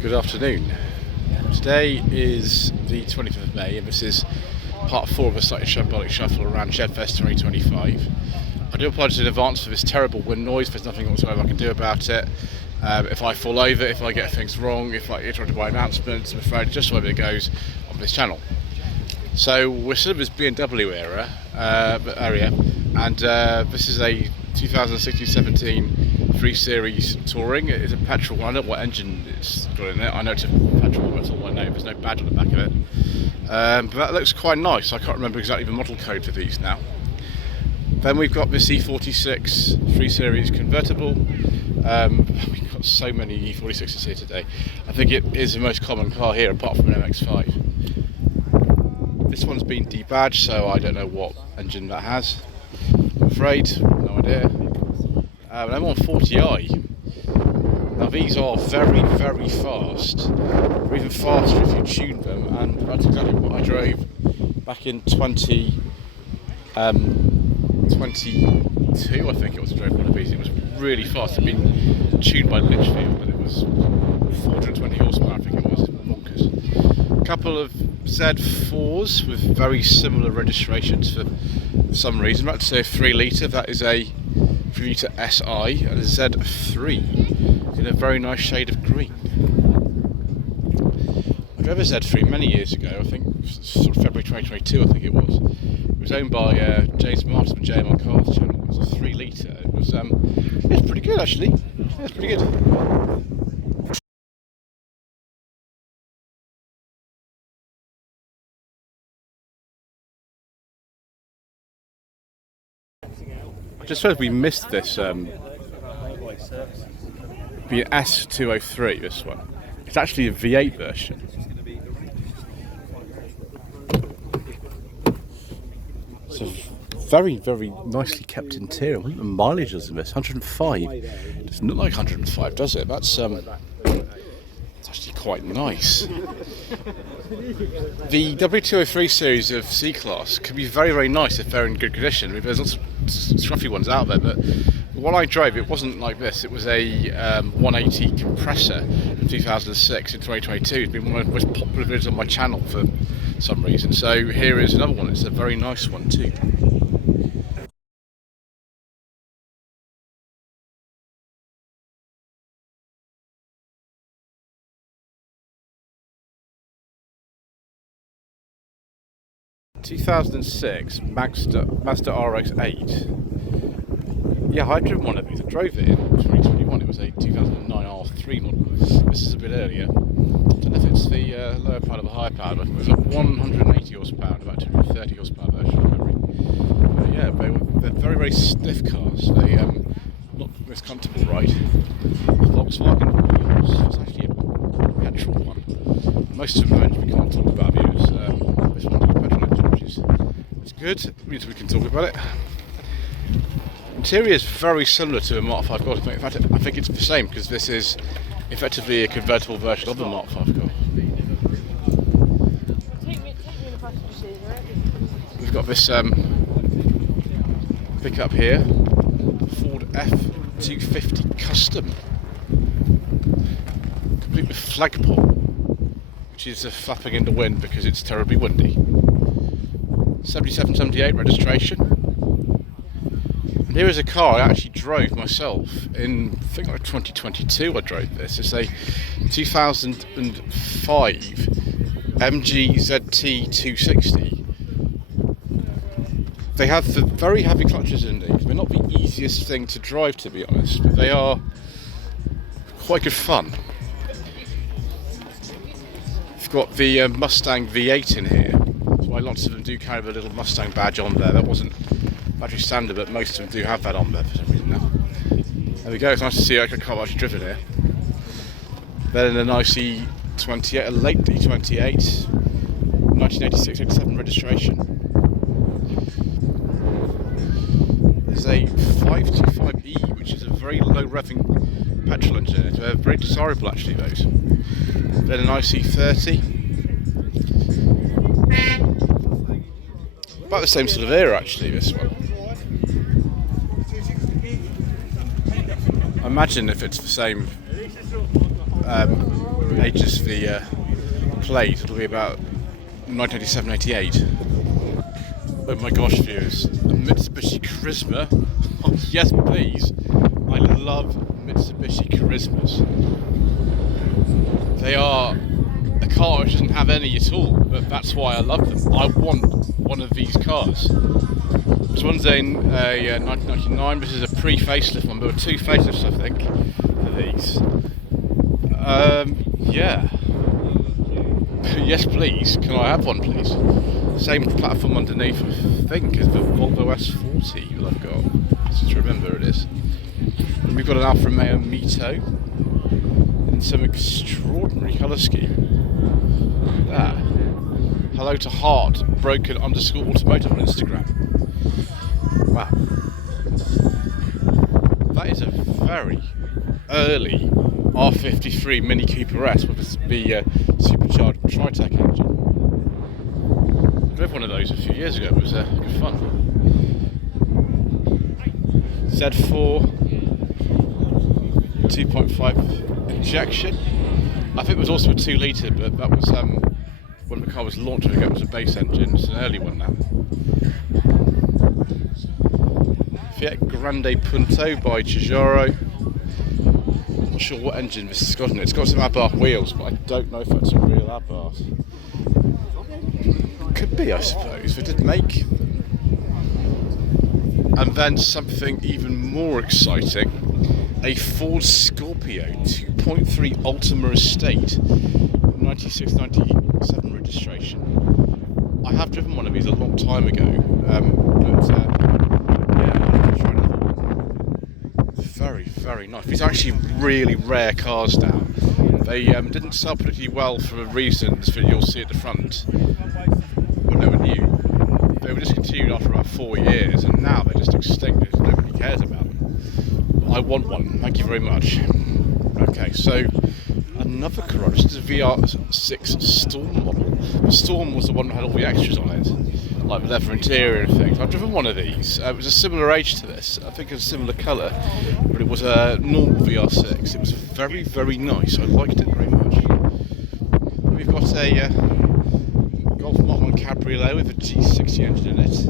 Good afternoon. Today is the 25th of May and this is part 4 of a slightly Shambolic shuffle around Shedfest 2025. I do apologise in advance for this terrible wind noise. There's nothing whatsoever I can do about it. If I fall over, if I get things wrong, if I interrupt by announcements, I'm afraid just the way it goes on this channel. So we're still in this BMW area, and this is a 2016-17 3 Series Touring. It's a petrol one. I don't know what engine it's got in it. I know it's a petrol one, that's all I know. There's no badge on the back of it. But that looks quite nice. I can't remember exactly the model code for these now. Then we've got this E46 3 Series convertible. We've got so many E46s here today. I think it is the most common car here apart from an MX-5. This one's been debadged, so I don't know what engine that has. I'm afraid, no idea. I'm on 40i. Now these are very, very fast. Or even faster if you tune them, and that's exactly what I drove back in 2022, I think it was. I drove one of these. It was really fast. It had been tuned by Litchfield, but it was 420 horsepower, I think it was. Bonkers. A couple of Z4s with very similar registrations for some reason. I'm about to say a 3 litre. That is a 3 litre SI and a Z3 in a very nice shade of green. I drove a Z3 many years ago. I think sort of February 2022. I think it was. It was owned by James Martin from JMR Cars channel. It was a 3 litre. It was pretty good actually. Yeah, it's pretty good. I just suppose we missed this. The S203. This one. It's actually a V8 version. It's a very, very nicely kept interior. What are the mileages in this? 105. It doesn't look like 105, does it? That's actually quite nice. The W203 series of C-Class can be very, very nice if they're in good condition. I mean, there's lots of scruffy ones out there, but what I drove, it wasn't like this. It was a 180 compressor in 2006 and 2022. It's been one of the most popular videos on my channel for some reason. So here is another one. It's a very nice one too. (2006) Mazda RX-8. Yeah, I drove one of these. I drove it in 2021. It was a 2009 R3 model. This is a bit earlier. I don't know if it's the lower part of the higher power, but it was a 180 horsepower and about 230 horsepower version of memory. But yeah, they're very, very stiff cars. They not the most comfortable ride. The Volkswagen was actually a petrol one. Most of them we can't talk about views. This one's a petrol engine, which is good. It means we can talk about it. Interior is very similar to a Mark 5 Golf. In fact, I think it's the same because this is effectively a convertible version of the Mark 5 Golf. We've got this pickup here, Ford F250 Custom, complete with flagpole, which is flapping in the wind because it's terribly windy. 77-78 registration. Here is a car I actually drove myself in, I think like 2022 I drove this. It's a 2005 MG ZT 260. They have the very heavy clutches in these. They're not the easiest thing to drive, to be honest, but they are quite good fun. We've got the Mustang V8 in here. That's why lots of them do carry the little Mustang badge on there. That wasn't battery standard, but most of them do have that on there for some reason now. There we go, it's nice to see a car actually driven here. Then a nice E28, a late E28, 1986-87 registration. There's a 525E, which is a very low revving petrol engine. They're very desirable actually, those. Then a nice E30. About the same sort of era actually, this one. I imagine if it's the same ages the plate, it'll be about 1987-88. Oh my gosh, viewers, a Mitsubishi Charisma. Oh, yes, please. I love Mitsubishi Charismas. They are a car which doesn't have any at all, but that's why I love them. I want one of these cars. This one's in a 1999. This is a pre-facelift one. There were 2 facelifts, I think, for these. Yeah. Yes, please. Can I have one, please? Same platform underneath, I think, as the Volvo S40 that I've got. Just to remember it is. And we've got an Alfa Romeo Mito in some extraordinary colour scheme. That. Hello to heart_automotive on Instagram. Wow. That is a very early R53 Mini Cooper S with the supercharged Tritec engine. I drove one of those a few years ago. It was good fun. Z4 2.5 injection. I think it was also a 2 litre, but that was when the car was launched. I think it was a base engine. It's an early one now. Fiat Grande Punto by Cesaro. Not sure what engine this has got in it. It's got some Abarth wheels, but I don't know if that's a real Abarth. Could be, I suppose. They did make them. And then something even more exciting, a Ford Scorpio 2.3 Ultima Estate, 96-97 registration. I have driven one of these a long time ago, but yeah, I'll try another one. Very, very nice. These are actually really rare cars now. They didn't sell particularly well for reasons that you'll see at the front. But they were new. They were discontinued after about 4 years, and now they're just extinct. Nobody cares about them. I want one. Thank you very much. Okay, so another Corolla. This is a VR6 Storm model. The Storm was the one that had all the extras on it, like the leather interior and things. I've driven one of these. It was a similar age to this. I think it was a similar colour, but it was a normal VR6. It was very, very nice. I liked it very much. We've got a Golf Mark 1 Cabriolet with a G60 engine in it.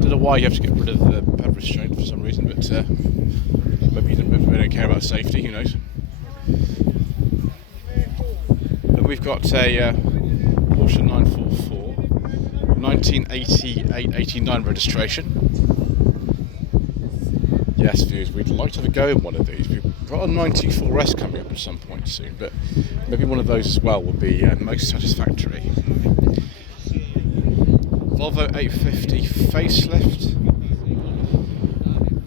Don't know why you have to get rid of the pep restraint for some reason, but maybe they don't care about safety, who knows. And we've got a Porsche 944, 1988-89 registration. Yes, viewers, we'd like to have a go in one of these. We've got a 94S coming up at some point soon, but maybe one of those as well would be most satisfactory. Volvo 850 facelift.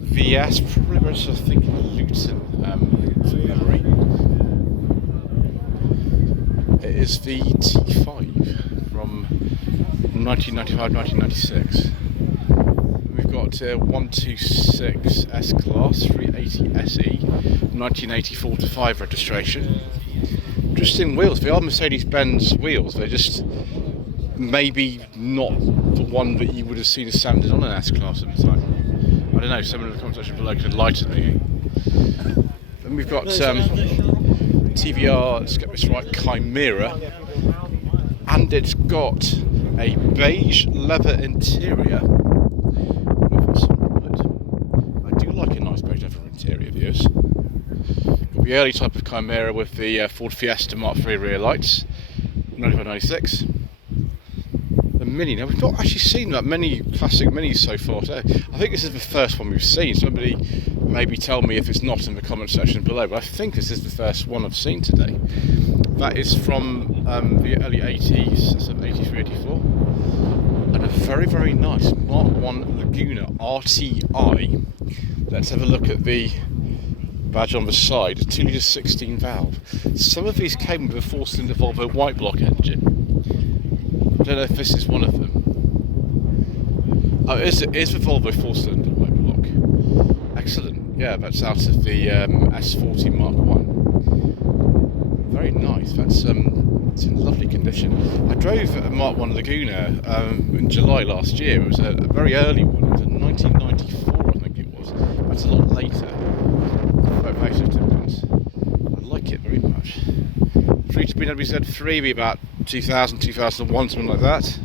VS, probably registered, I think, in Luton, from memory. It is the T5 from 1995-1996. We've got a 126 S-Class 380 SE, 1984-5 registration. Interesting wheels. They are Mercedes-Benz wheels. They're just maybe not the one that you would have seen as standard on an S-Class at the time. I don't know, someone in the comment section below could enlighten me. Then we've got TVR, let's get this right, Chimera. And it's got a beige leather interior with some wood. I do like a nice beige leather interior, viewers. Got the early type of Chimera with the Ford Fiesta Mark III rear lights, 95-96. The Mini. Now we've not actually seen that many classic Minis so far today. I think this is the first one we've seen. Somebody maybe tell me if it's not in the comment section below, but I think this is the first one I've seen today. That is from the early 80s, so 83, 84. And a very, very nice Mark 1 Laguna RTI. Let's have a look at the badge on the side. A 2 litre 16 valve. Some of these came with a 4-cylinder Volvo white block engine. I don't know if this is one of them. Oh, it is the Volvo 4-cylinder white block. Excellent. Yeah, that's out of the S40 Mark 1. Very nice. That's it's in lovely condition. I drove a Mark 1 Laguna in July last year. It was a very early one. It was a 1994, I think it was. That's a lot later. BMW Z3 be about 2000, 2001, something like that.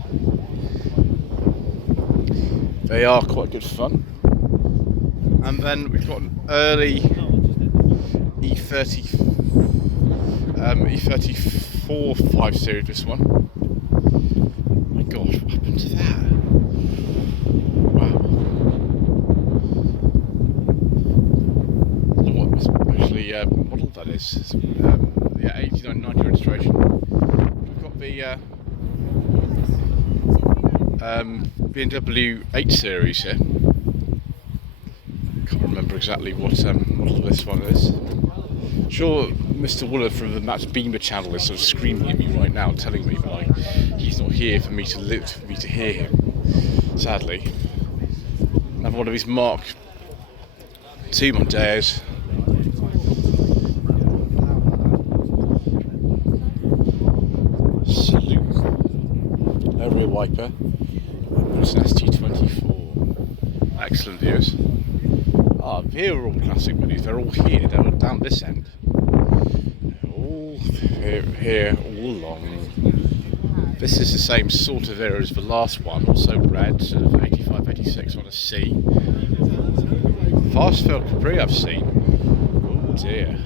They are quite good fun. And then we've got an early E34 5 Series, this one. Oh my gosh, what happened to that? Wow. I don't know what actually model that is. Yeah, 89, 90 registration. We've got the BMW 8 Series here. Can't remember exactly what model this one is. Sure, Mr. Wooler from the Matt's Beamer channel is sort of screaming at me right now, telling me that he's not here for me to live, for me to hear him. Sadly, another one of his Mark II Mondays. Salute. No rear wiper. It's an ST24. Excellent views. Here are all classic minis. They're all here. They're all down this end. They're all here all along. This is the same sort of era as the last one. Also red, sort of 85, 86 on a C. Fast filled Capri I've seen. Oh dear.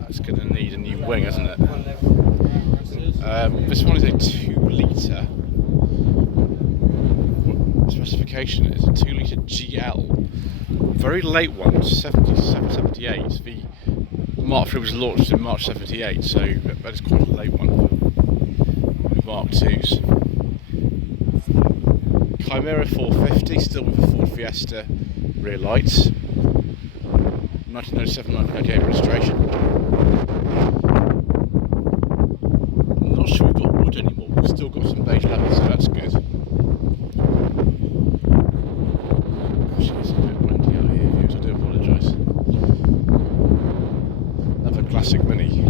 That's going to need a new wing, isn't it? This one is a 2-litre. Specification is a 2-litre GL. Very late one, 77, 78. The Mark III was launched in March 78, so that is quite a late one with Mark IIs. Chimera 450, still with the Ford Fiesta rear lights. 1997, 1998 registration. I'm not sure we've got wood anymore, we've still got some beige leather, so that's good. Gosh, it's a bit windy out here, viewers, I do apologise. Another classic Mini.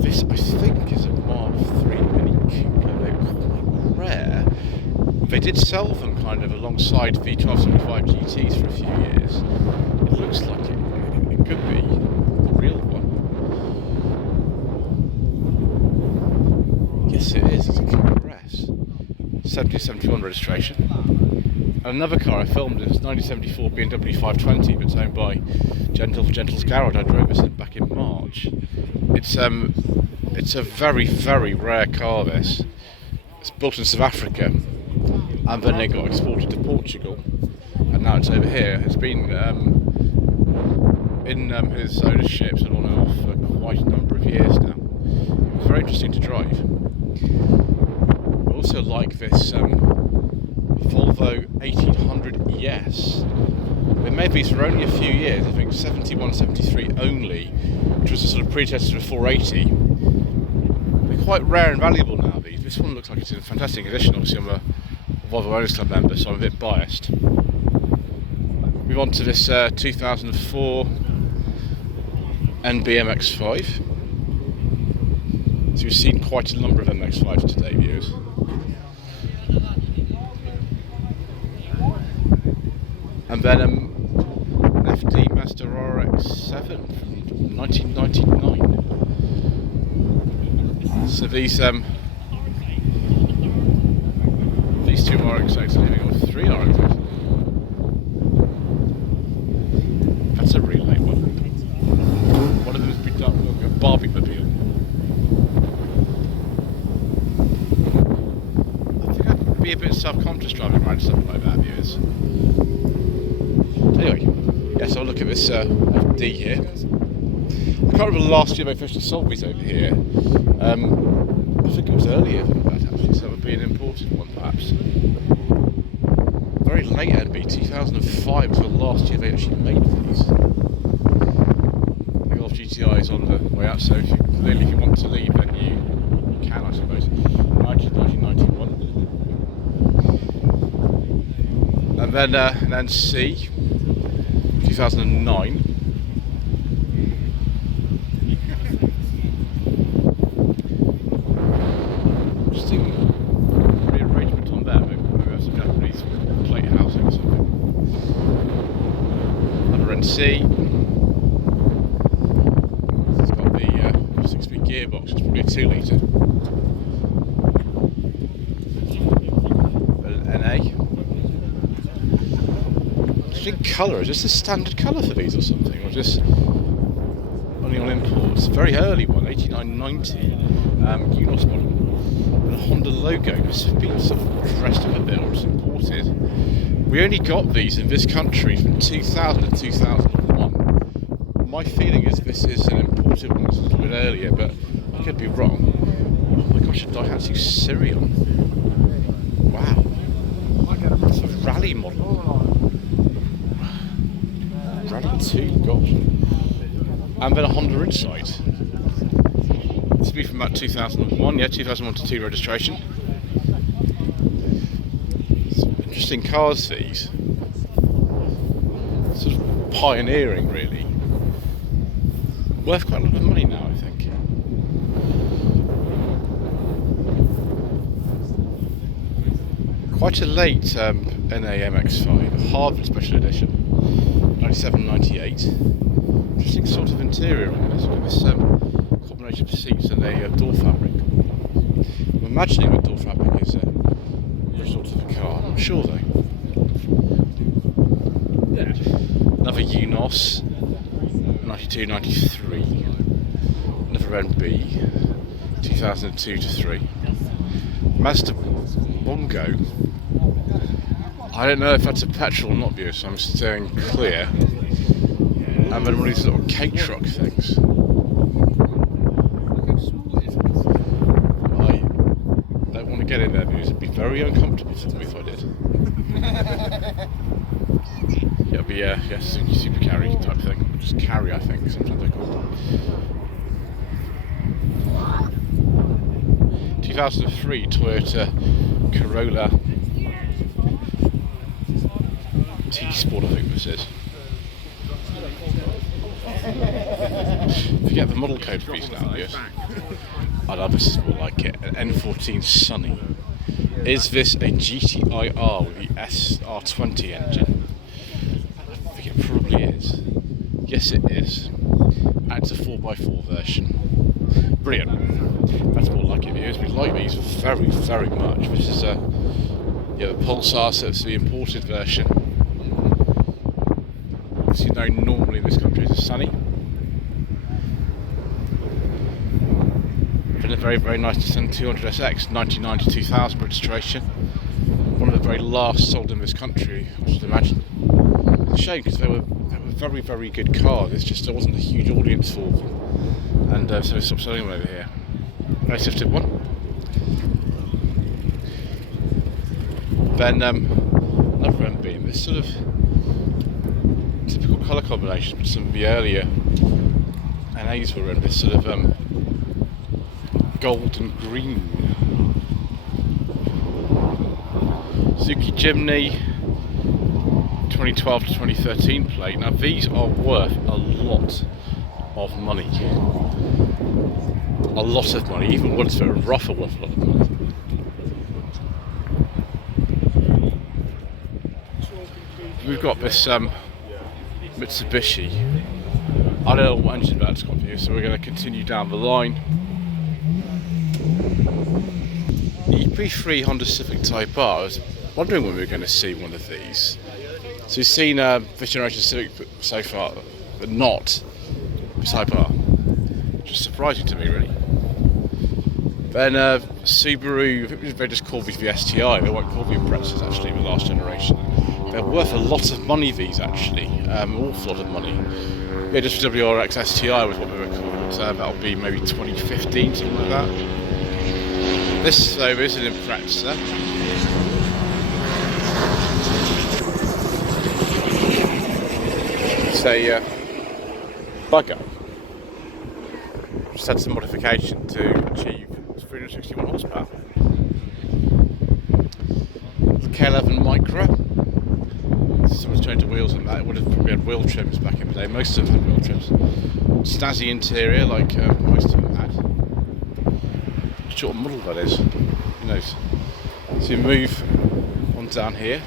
This, I think, is a Mark III Mini Cooper. They're quite rare. They did sell them kind of alongside the 1275 GTs for a few years. It looks like it could be the real one. Yes, it is. It's a Cooper S. 7071 registration. Another car I filmed is 1974 BMW 520, but it's owned by Gentle's Garage. I drove this back in March. It's a very, very rare car, this. It's built in South Africa, and then they got exported to Portugal, and now it's over here. It's been in his ownership, so on and off, for quite a number of years now. It's very interesting to drive. I also like this Volvo 1800 ES. They made these for only a few years, I think 71, 73 only, which was a sort of predecessor to 480. They're quite rare and valuable now, these. This one looks like it's in fantastic condition. Obviously I'm a Volvo Owners Club member, so I'm a bit biased. Move on to this 2004 MX-5. So we've seen quite a number of MX-5s today, viewers. And then an FD Mazda RX-7 from 1999. So these two RX-8s, and we've got 3 RX-8s. That's a really late one. One of them has been done with a Barbie mobile. I think I'd be a bit self-conscious driving around something like that, viewers. Anyway, yes, I'll look at this FD here. I can't remember last year they officially sold these over here. I think it was earlier than that actually, so it would be an imported one perhaps. Very late NB, 2005 was the last year they actually made these. The Golf GTI is on the way out, so if you want to leave then you can, I suppose. 1991. And then C, 2009. Interesting rearrangement on there, maybe that's some Japanese plate housing or something. Another NC. It's got the gearbox. It's probably a 2 litre. An NA. Interesting colour. Is this the standard colour for these or something? Or just only on imports? Very early one, 8990. Unos model. And a Honda logo. This has been sort of dressed up a bit, or it's imported. We only got these in this country from 2000 to 2001. My feeling is this is an imported one, it's a little bit earlier, but I could be wrong. Oh my gosh, a Daihatsu Sirion. Wow. It's a Rallye model. Rallye 2, gosh. And then a Honda inside. This will be from about 2001, yeah, 2001 to 2 registration. Some interesting cars, these. Sort of pioneering, really. Worth quite a lot of money now, I think. Quite a late NA MX-5, Harvard Special Edition, 97-98. Interesting sort of interior on this. Look at this combination of seats and a door fabric. I'm imagining a door fabric is a sort of a car. I'm not sure though. Yeah. Another Unos, 92-93. Another NB, 2002 to 3. Mazda Bongo. I don't know if that's a petrol or not, viewer, so I'm staying clear. And then one of these little cake truck things. I don't want to get in there, viewers. It'd be very uncomfortable for me if I did. Yeah, it'll be Suzuki Super Carry type thing. Just Carry, I think, sometimes they're called. 2003 Toyota Corolla T-Sport, I think this is. Forget the model code for these now, yes. I love this, is more like it. An N14 Sunny. Is this a GTIR with the SR20 engine? I think it probably is. Yes, it is. And it's a 4x4 version. Brilliant. That's more like it, viewers. We like these very, very much. This is the Pulsar, so it's the imported version. As you know, normally in this country it's a Sunny. Been a very, very nice Nissan 200SX, 99 to 2000 registration. One of the very last sold in this country, I should imagine. It's a shame because they were very, very good cars. It's just there wasn't a huge audience for them, and so we stopped selling them over here. Very sifted one. Then another MB, this sort of typical colour combination, but some of the earlier NAs were in this sort of gold and green. Suzuki Jimny 2012 to 2013 plate. Now these are worth a lot of money. A lot of money, even ones that are rough are worth a lot of money. We've got this Mitsubishi. I don't know what engine that's got here, so we're going to continue down the line. EP3 Honda Civic Type R. I was wondering when we were going to see one of these. So we've seen this generation Civic so far, but not Type R. Which is surprising to me, really. Then Subaru, I think they just called these the STI, they won't call the Imprezas actually, the last generation. They're worth a lot of money, these actually, an awful lot of money. Yeah, just WRX STI was what we were called, so that'll be maybe 2015, something like that. This though is an Impreza. It's a bugger. Just had some modification to achieve 361 horsepower. The K11 Micra. Someone's changed the wheels on that. It would have probably had wheel trims back in the day. Most of them had wheel trims. Snazzy interior, like most of them had. What sort of model that is? Who knows? So you move on down here.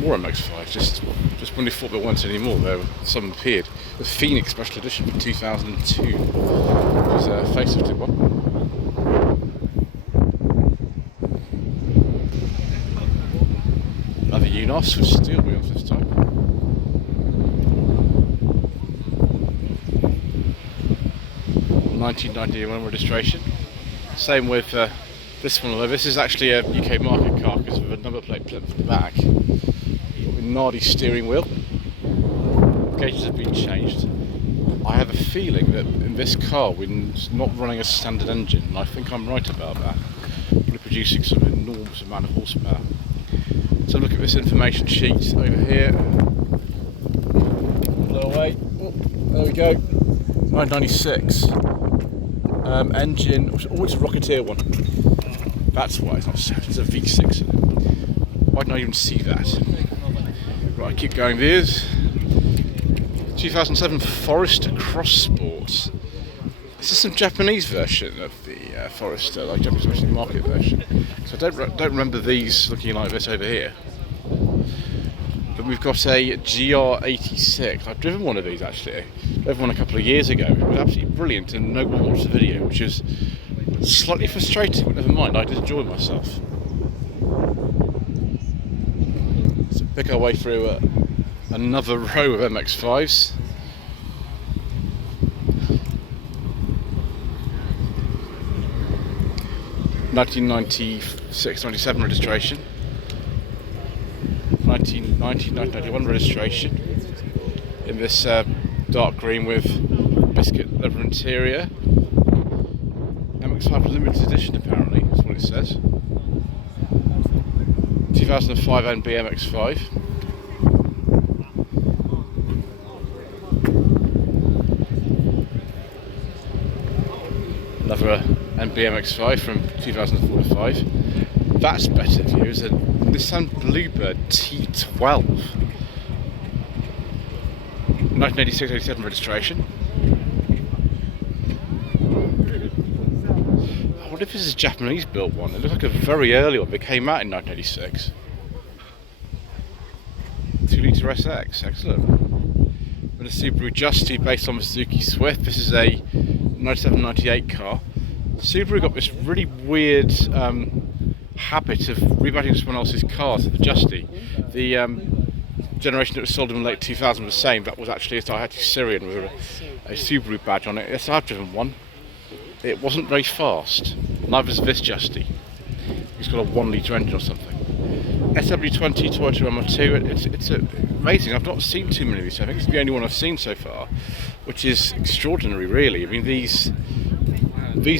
More MX-5, just Just when they thought there weren't any more, some appeared. The Phoenix Special Edition from 2002. It was a facelifted one. Another Unos with steel wheels this time. (1991) registration. Same with this one, although this is actually a UK market car because of a number plate clip from the back. With Nardi steering wheel. Gauges have been changed. I have a feeling that in this car we're not running a standard engine, and I think I'm right about that. We're producing some enormous amount of horsepower. So look at this information sheet over here. Blow away. Oh, there we go. 996. Engine. Oh, it's a Rocketeer one. That's why it's not set. It's a V6 in it. Why didn't I even see that? Right, keep going. There's 2007 Forester Cross Sport. This is some Japanese version of the Forester, like Japanese version, market version. So I don't remember these looking like this over here. But we've got a GR86. I've driven one of these actually. I drove one a couple of years ago. It was absolutely brilliant, and no one watched the video, which is slightly frustrating, but never mind. I did enjoy myself. So pick our way through another row of MX-5s. (1996-97) registration, 1991 registration in this dark green with biscuit leather interior. MX-5 limited edition apparently, that's what it says. 2005 NB MX-5. Another MX-5 from 2004-5. That's better view. It's a Nissan Bluebird T12. 1986-87 registration. I wonder if this is a Japanese built one. It looks like a very early one. It came out in 1986. 2-litre SX, excellent. And a Subaru Justy based on the Suzuki Swift. This is a 97-98 car. Subaru got this really weird habit of rebranding someone else's cars to the Justy. The generation that was sold in the late 2000s was the same. That was actually a Daihatsu Syrian with a Subaru badge on it. Yes, I've driven one. It wasn't very fast. Neither is this Justy. It's got a 1-litre engine or something. SW20 Toyota MR2. It's amazing. I've not seen too many of these. I think it's the only one I've seen so far, which is extraordinary, really. I mean, these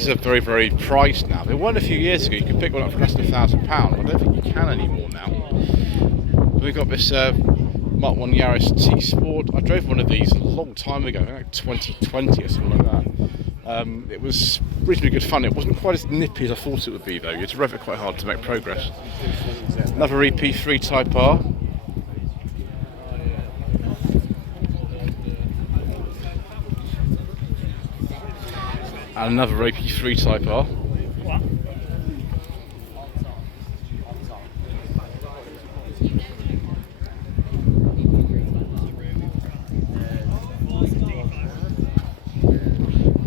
are very, very priced now. They weren't a few years ago. You could pick one up for less than £1,000. I don't think you can anymore now. We've got this Mark 1 Yaris T-Sport. I drove one of these a long time ago, I think like 2020 or something like that. It was reasonably good fun. It wasn't quite as nippy as I thought it would be, though. You had to rev it quite hard to make progress. Another EP3 Type R. And another AP3 Type R.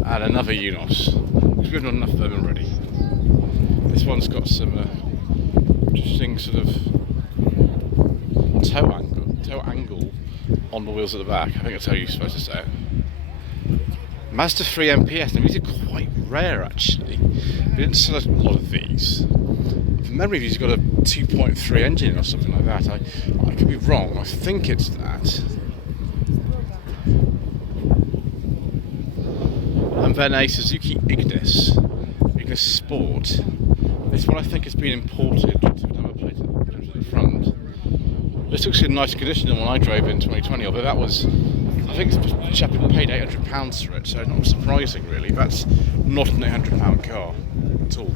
And another Unos. We've driven enough of them already. This one's got some interesting sort of toe angle on the wheels at the back. I think that's how you're supposed to say it. Mazda 3 MPS, now these are quite rare actually. We didn't sell a lot of these. From memory, these got a 2.3 engine or something like that. I could be wrong, I think it's that. And then a Suzuki Ignis Sport. This one I think has been imported to the number plate at the front. This looks in nice condition than one I drove in 2020, although that was, I think the chap had paid £800 for it, so not surprising really. That's not an £800 car at all.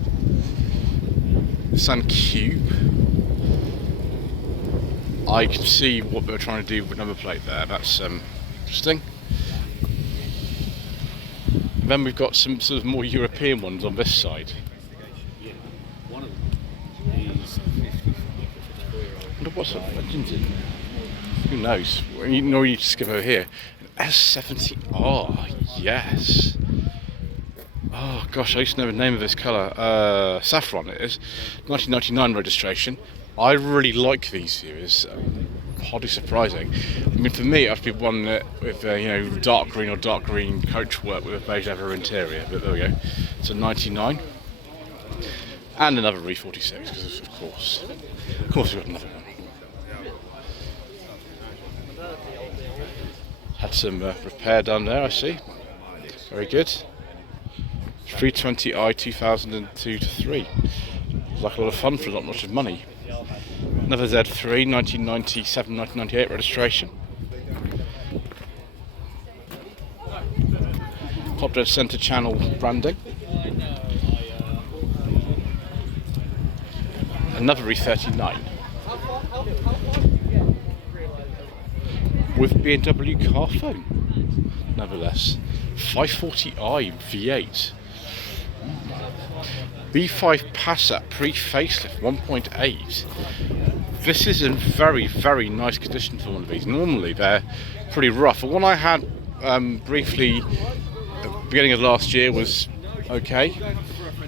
Nissan Cube. I can see what they were trying to do with number plate there. That's interesting. And then we've got some sort of more European ones on this side. One of them is 50. I wonder what sort of engines in there. Who knows? You know, you just skip over here. An S70R, yes. Oh gosh, I used to know the name of this colour. Saffron it is. 1999 registration. I really like these series. Hardly surprising. I mean, for me, I'd be one with you know, dark green or dark green coachwork with a beige leather interior. But there we go. It's a 99, and another E46 because of course we've got another one. Had some repair done there, I see. Very good. 320i 2002 to 3. It's like a lot of fun for not much of money. Another Z3, 1997-1998 registration. Top dead centre channel branding. Another E39. With BMW car phone, nevertheless. 540i V8. B5 Passat pre-facelift 1.8. This is in very, very nice condition for one of these. Normally they're pretty rough. The one I had briefly at the beginning of last year was okay.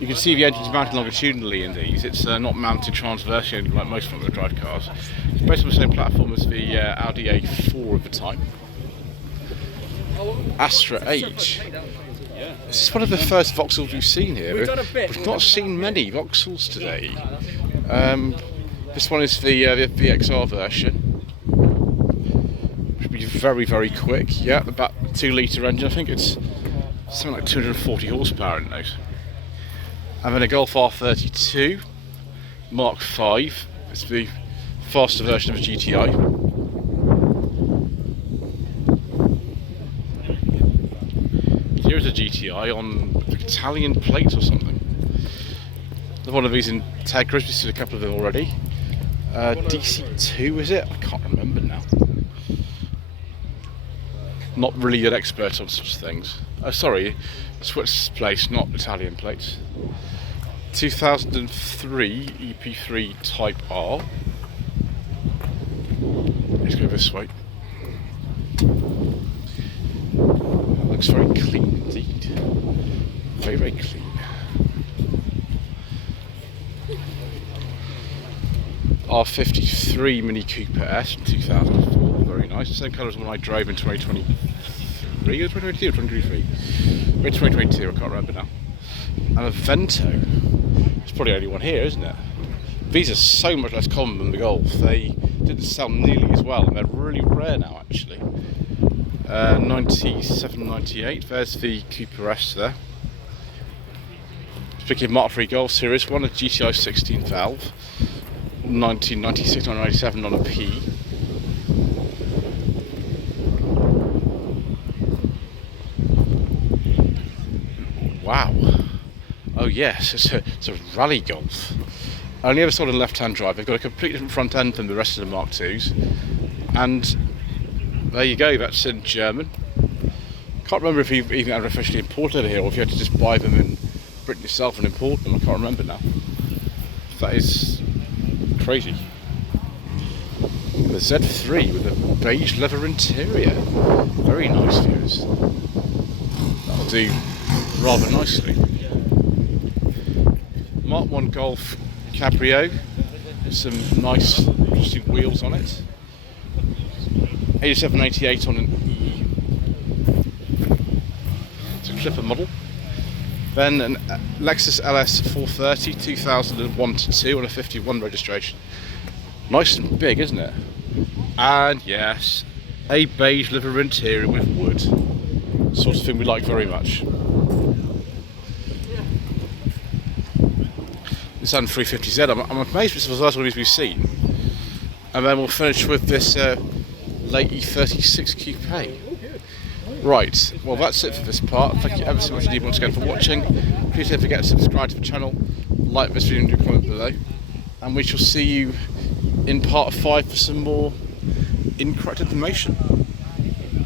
You can see the engine's mounted longitudinally in these. It's not mounted transversely like most front-wheel drive cars. It's based on the same platform as the Audi A4 of the time. Astra H. This is one of the first Vauxhalls we've seen here. We've not seen many Vauxhalls today. This one is the VXR version. Should be very, very quick. Yeah, about 2 litre engine. I think it's something like 240 horsepower in those. And then a Golf R32 Mark V. It's the faster version of a GTI. Here's a GTI on Italian plates or something. There's one of these in Tegras, we've seen a couple of them already. DC2 is it? I can't remember now. Not really an expert on such things. Sorry, Swiss plates, not Italian plates. 2003 EP3 Type R. Let's go this way. Looks very clean indeed. Very, very clean. R53 Mini Cooper S from 2004. Very nice. The same colour as the one I drove in 2023 or 2022 or 2023. Maybe 2022, I can't remember now. And a Vento. It's probably the only one here, isn't it? These are so much less common than the Golf. They didn't sell nearly as well, and they're really rare now actually. 97, 98, there's the Cooper S there. Speaking of Mark III Golf Series 1, a GTI 16 valve, 1996, 1997 on a P. Wow. Oh yes, it's a Rallye Golf. Only ever sold on left-hand drive. They've got a completely different front end than the rest of the Mark IIs. And there you go, that's in German. Can't remember if you even had officially imported over here or if you had to just buy them in Britain yourself and import them. I can't remember now. That is crazy. The Z3 with a beige leather interior. Very nice views. That'll do rather nicely. Mark 1 Golf Cabrio. Some nice interesting wheels on it. 8788 on an E. It's a Clipper model. Then an Lexus LS 430 2001 to 2 on a 51 registration. Nice and big, isn't it? And yes, a beige leather interior with wood. Sort of thing we like very much. Nissan 350Z. I'm amazed this was the last one of these we've seen. And then we'll finish with this late E36 Coupe. Right, well that's it for this part. Thank you ever so much indeed once again for watching. Please don't forget to subscribe to the channel, like this video and do a comment below. And we shall see you in part 5 for some more incorrect information.